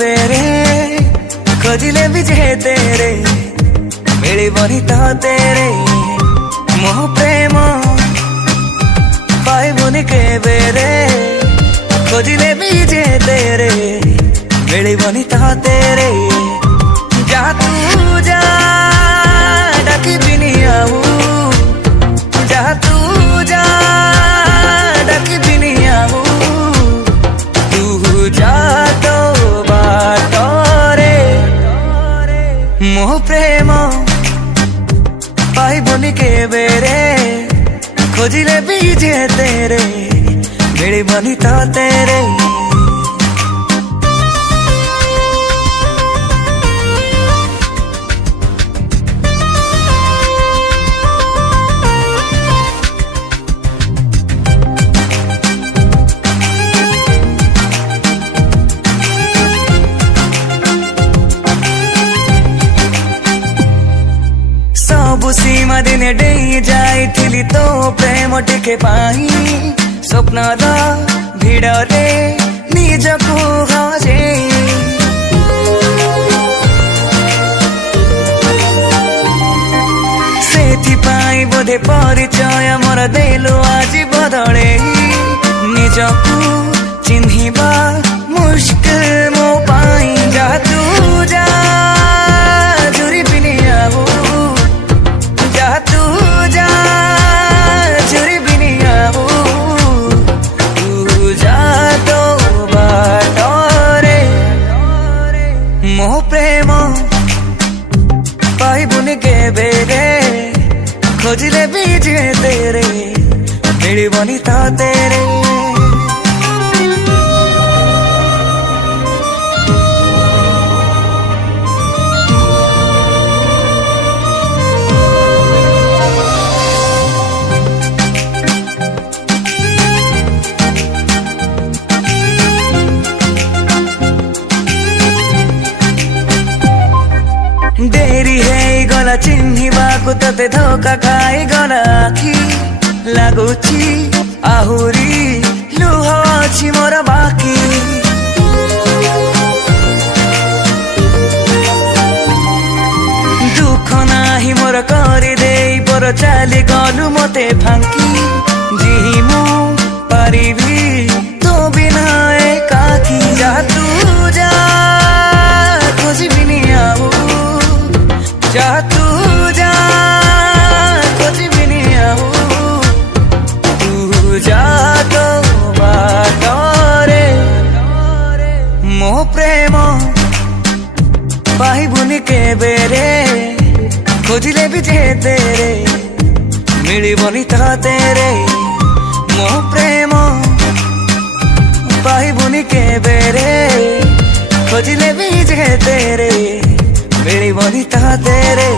बेरे खोजिले भी जे तेरे मिलिबनी तो तेरे मोह प्रेम पाइबुनि बेरे खोजिले भी जे तेरे मिलिबनी तो तेरे जा तू जा डाकिबिनी आऊ जा तू जा डाकिबिनी आऊ तू जा तो बाटरे मोह प्रेम पाइबुनि बेरे खोजिले भी जे तेरे मिलिबनी तो तेरे सबु सीमा दिने डेई जाइथिली तो प्रेम टिके पाई स्वप्नर भिड़रे निजको हजे सेथिपाई बोधे परिचय मोर देलो आज बदले निजको चिन्हिबा मुश्किल मो पाई जा तू जा जुरी बिनी आऊ जा तू जा जुरी बिनी आऊ तू जा तो बाटरे मोह प्रेम पाइबुनि बेरे खोजिले भी जे तेरे मिलिबनी तो तेरे डेरी है गला चिन्हिबा को तते धोखा खाई गला आखि लागुची आहुरी लुह अछि मोर बाकी दुख नाही मोर करी देई पर चाली गलु मते फांकी जी मु पारिबी तो बिना एकाकी जा तू जा खोजिबिनी आऊ जा तू जा खोजिबिनी आऊ तू जा तो बाटरे मोह प्रेम पाइबुनि बेरे खोजिले भी जे तेरे मिलिबनी तो तेरे मोह प्रेम पाइबुनि बेरे खोजिले भी जे तेरे मिलिबनी तो तेरे।